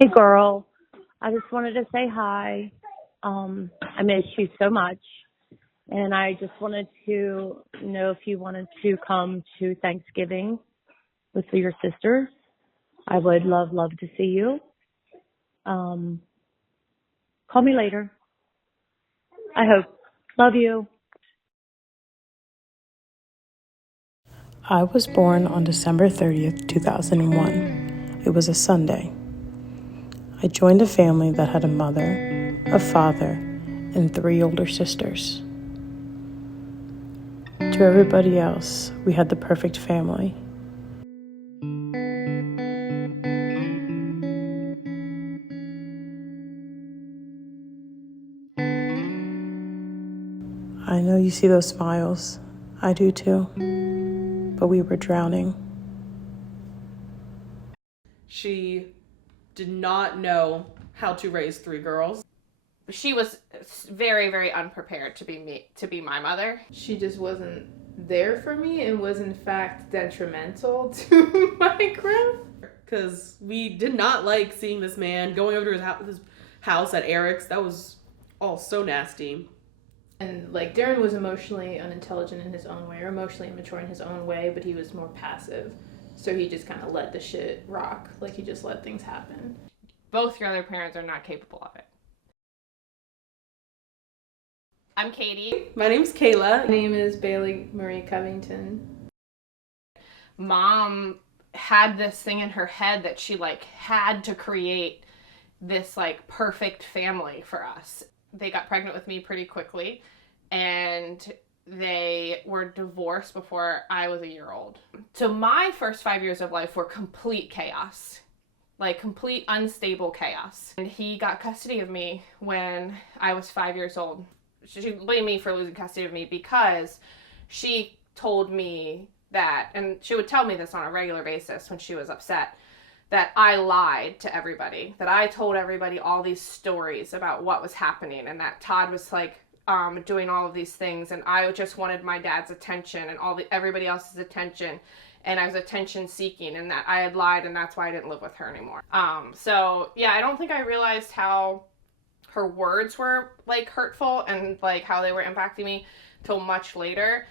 Hey girl, I just wanted to say hi. I miss you so much. And I just wanted to know if you wanted to come to Thanksgiving with your sisters. I would love to see you. Um, Call me later. I hope. Love you. I was born on December 30th, 2001. It was a Sunday. I joined a family that had a mother, a father, and 3 older sisters. To everybody else, we had the perfect family. I know you see those smiles. I do too. But we were drowning. She did not know how to raise 3 girls. She was very, very unprepared to be my mother. She just wasn't there for me and was in fact detrimental to my growth. Because we did not like seeing this man going over to his house at Eric's. That was all so nasty. And like Darren was emotionally unintelligent in his own way, or emotionally immature in his own way, but he was more passive. So he just kind of let the shit rock. Like he just let things happen. Both your other parents are not capable of it. I'm Katie. My name's Kayla. My name is Bailey Marie Covington. Mom had this thing in her head that she like had to create this like perfect family for us. They got pregnant with me pretty quickly and they were divorced before I was a year old. So my first 5 years of life were complete chaos. Like complete unstable chaos. And he got custody of me when I was 5 years old. She blamed me for losing custody of me because she told me that, and she would tell me this on a regular basis when she was upset, that I lied to everybody, that I told everybody all these stories about what was happening, and that Todd was like doing all of these things, and I just wanted my dad's attention and everybody else's attention, and I was attention seeking, and that I had lied, and that's why I didn't live with her anymore. So yeah, I don't think I realized how her words were like hurtful and like how they were impacting me till much later.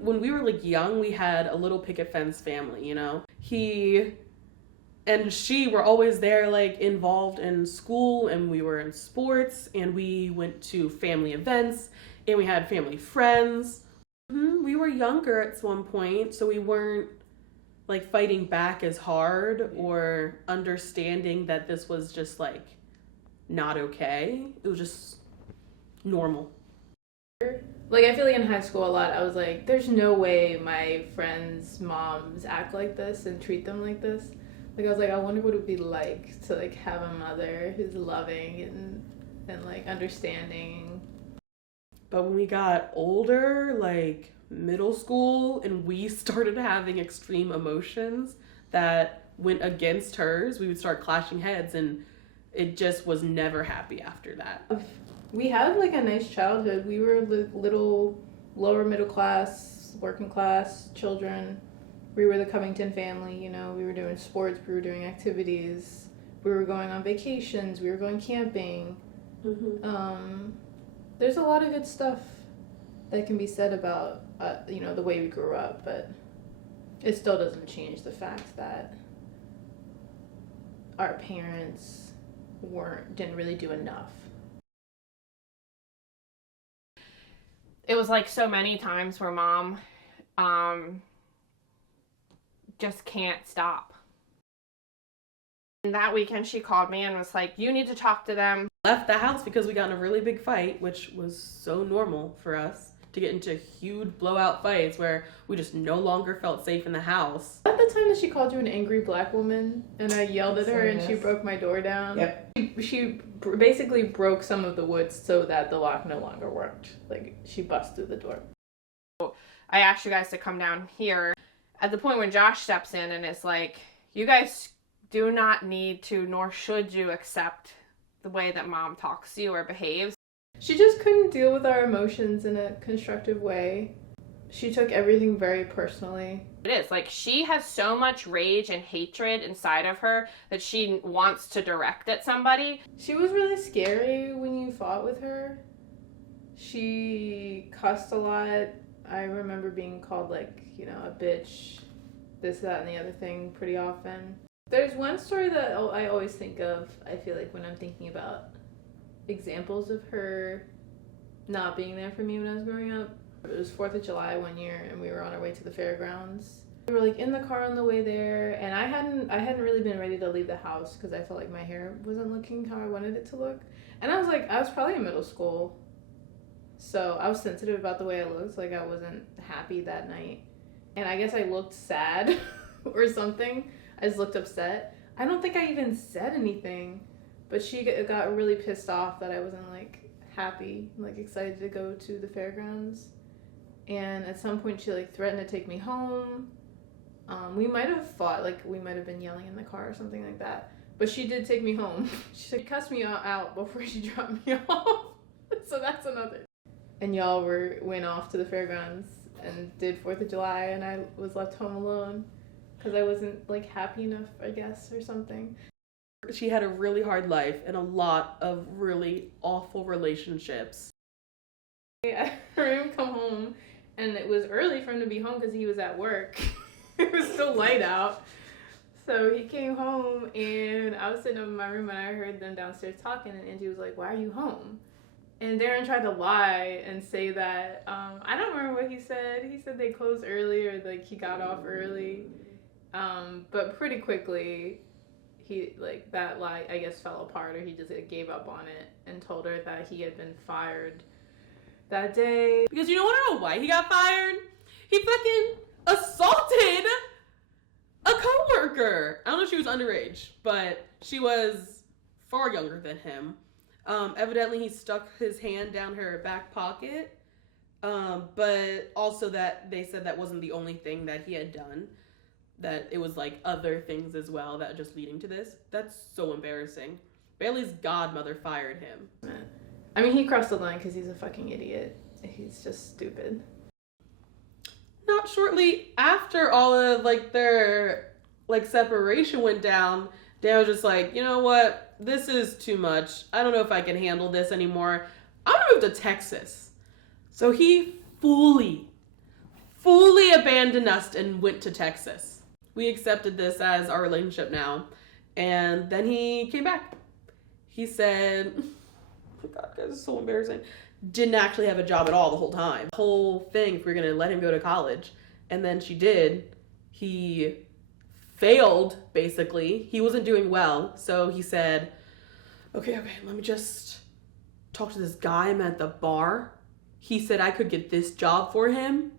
When we were like young, we had a little picket fence family, you know. He and she were always there, like involved in school, and we were in sports, and we went to family events, and we had family friends. We were younger at one point, so we weren't like fighting back as hard or understanding that this was just like not okay. It was just normal. Like I feel like in high school a lot I was like, there's no way my friends' moms act like this and treat them like this. Like I was like, I wonder what it would be like to like have a mother who's loving and like understanding. But when we got older, like middle school, and we started having extreme emotions that went against hers, we would start clashing heads, and it just was never happy after that. We had like a nice childhood. We were little lower middle class, working class children. We were the Covington family, you know. We were doing sports, we were doing activities, we were going on vacations, we were going camping. There's a lot of good stuff that can be said about you know, the way we grew up, but it still doesn't change the fact that our parents didn't really do enough. It was like so many times where mom just can't stop. And that weekend she called me and was like, you need to talk to them. Left the house because we got in a really big fight, which was so normal for us to get into huge blowout fights where we just no longer felt safe in the house. At the time that she called you an angry black woman and I yelled at her and she broke my door down. Yep. She basically broke some of the wood so that the lock no longer worked. Like she busted through the door. I asked you guys to come down here at the point when Josh steps in and is like, you guys do not need to, nor should you accept the way that mom talks to you or behaves. She just couldn't deal with our emotions in a constructive way. She took everything very personally. It is. Like, she has so much rage and hatred inside of her that she wants to direct at somebody. She was really scary when you fought with her. She cussed a lot. I remember being called, like, you know, a bitch, this, that, and the other thing pretty often. There's one story that I always think of, I feel like, when I'm thinking about examples of her not being there for me when I was growing up. It was 4th of July one year, and we were on our way to the fairgrounds. We were, like, in the car on the way there, and I hadn't really been ready to leave the house because I felt like my hair wasn't looking how I wanted it to look. And I was probably in middle school, so I was sensitive about the way I looked. Like, I wasn't happy that night. And I guess I looked sad or something. I just looked upset. I don't think I even said anything, but she got really pissed off that I wasn't, like, happy, like, excited to go to the fairgrounds. And at some point she, like, threatened to take me home. We might have fought, like, we might have been yelling in the car or something like that. But she did take me home. She cussed me out before she dropped me off. So that's another. And y'all went off to the fairgrounds and did 4th of July, and I was left home alone because I wasn't, like, happy enough, I guess, or something. She had a really hard life and a lot of really awful relationships. I heard him come home, and it was early for him to be home because he was at work. It was still light out. So he came home, and I was sitting up in my room, and I heard them downstairs talking, and Angie was like, "Why are you home?" And Darren tried to lie and say that, I don't remember what he said. He said they closed early, or, like, he got off early. But pretty quickly, he, like, that lie, I guess, fell apart, or he just, like, gave up on it and told her that he had been fired that day. Because you don't want to know why he got fired? He fucking assaulted a coworker. I don't know if she was underage, but she was far younger than him. Evidently he stuck his hand down her back pocket, but also that they said that wasn't the only thing that he had done, that it was, like, other things as well that were just leading to this. That's so embarrassing. Bailey's godmother fired him. I mean, he crossed the line because he's a fucking idiot. He's just stupid. Not shortly after all of, like, their, like, separation went down, Dan was just like, you know what? This is too much. I don't know if I can handle this anymore. I'm gonna move to Texas. So he fully abandoned us and went to Texas. We accepted this as our relationship now. And then he came back. He said, oh my God, guys, this is so embarrassing. Didn't actually have a job at all the whole time. The whole thing, if we were gonna let him go to college. And then she did. He failed, basically. He wasn't doing well. So he said, okay, let me just talk to this guy I met at the bar. He said I could get this job for him.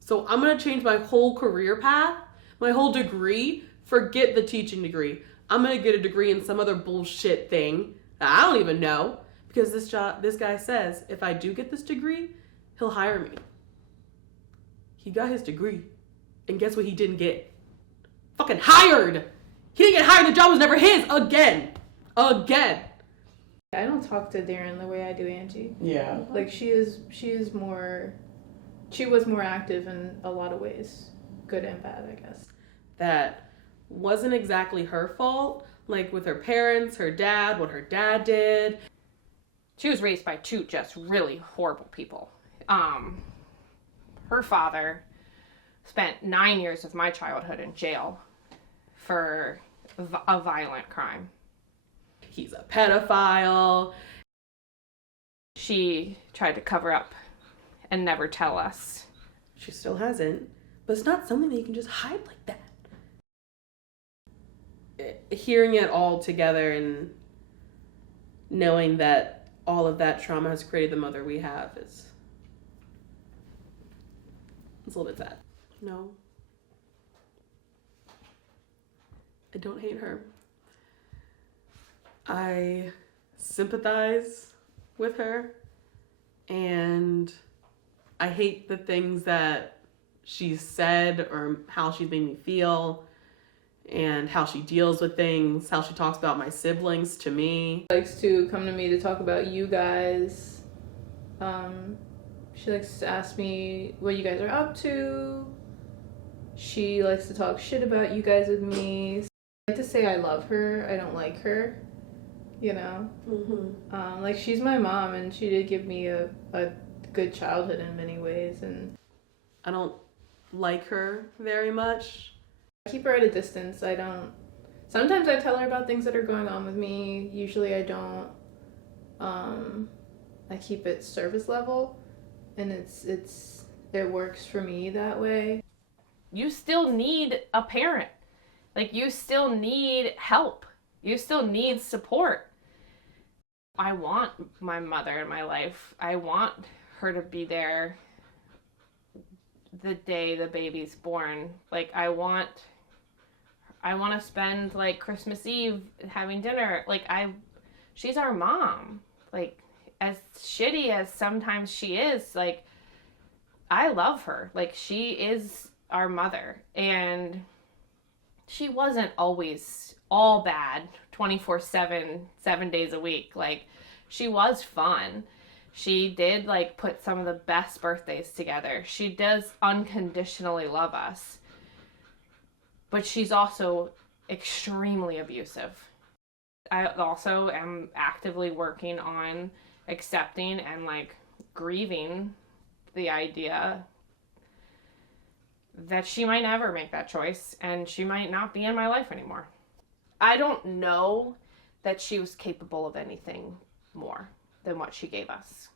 So I'm going to change my whole career path, my whole degree. Forget the teaching degree. I'm going to get a degree in some other bullshit thing that I don't even know. Because this guy says, if I do get this degree, he'll hire me. He got his degree. And guess what he didn't get? Fucking hired. He didn't get hired. The job was never his. Again. I don't talk to Darren the way I do Angie. Yeah. Like, she was more active in a lot of ways. Good and bad, I guess. That wasn't exactly her fault. Like, with her parents, her dad, what her dad did. She was raised by two just really horrible people. Her father spent 9 years of my childhood in jail for a violent crime. He's a pedophile. She tried to cover up and never tell us. She still hasn't. But it's not something that you can just hide like that. Hearing it all together and knowing that all of that trauma has created the mother we have it's a little bit sad. No. I don't hate her. I sympathize with her, and I hate the things that she's said or how she's made me feel and how she deals with things, how she talks about my siblings to me. She likes to come to me to talk about you guys. She likes to ask me what you guys are up to. She likes to talk shit about you guys with me. I like to say I love her. I don't like her. You know? Like, she's my mom, and she did give me a good childhood in many ways. And I don't like her very much. I keep her at a distance. I don't... Sometimes I tell her about things that are going on with me. Usually I don't. I keep it surface level, and it works for me that way. You still need a parent. Like, you still need help. You still need support. I want my mother in my life. I want her to be there the day the baby's born. Like, I want to spend, like, Christmas Eve having dinner. Like, she's our mom. Like, as shitty as sometimes she is, like, I love her. Like, she is our mother. And she wasn't always all bad 24/7, 7 days a week. Like, she was fun. She did, like, put some of the best birthdays together. She does unconditionally love us. But she's also extremely abusive. I also am actively working on accepting and, like, grieving the idea that she might never make that choice and she might not be in my life anymore. I don't know that she was capable of anything more than what she gave us.